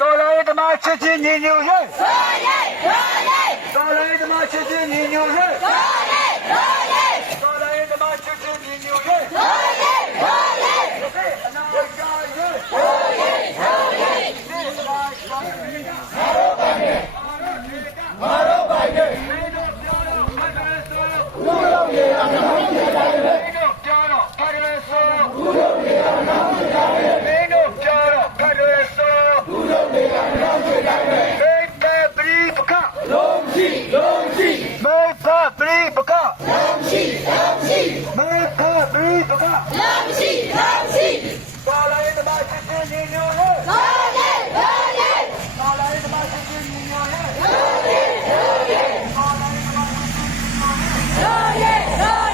တော်လိုင်းဓမ္မချစ်ချင်းညီညွတ်ရေးတော်လိုင်းဓမ္မချစ်ချင်းညီညွတ်ရေးတော်လိုင်းဓမ္မချစ်ချင်းညီညွတ်ရေးအနာကြရေးမာရောပိုင်နေမင်းတို့ပြောတော့ဖတ်တယ်ဆိုဘူးလို့နေတာမဟုတ်ကြဘူးမင်းတို့ပြောတော့ဖတ်တယ်ဆိုဘူးလို့နေတာမဟုတ်ကြဘူးမင်းတို့ပြောတော့ဖတ်တယ်ဆိုဘူးလို့နေတာမဟုတ်ကြဘူးမေတ္တာပရိပကလုံးရှိမေတ္တာပရိပကလုံးရှိမေတ္တာပရိပကလုံးရှိပါလိုက်တမချစ်ချင်းညီညွတ်ရေးပါလိုက်တမချစ်ချင်းညီညွတ်ရေး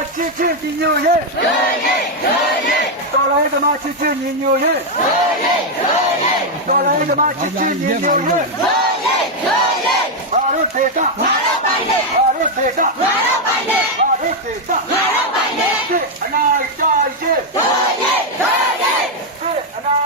ချစ်ချင်းညီညွတ်ရေးတော်လိုင်းဓမ္မချစ်ချင်းညီညွတ်ရေးတော်လိုင်းဓမ္မချစ်ချင်းညီညွတ်ရေးဘာလို့ဒေတာဘာလို့ပိုင်နေဘာလို့ဒေတာဘာလို့ပိုင်နေဘာလို့ဒေတာဘာလို့ပိုင်နေအနာကြိုက်ရေးအနာ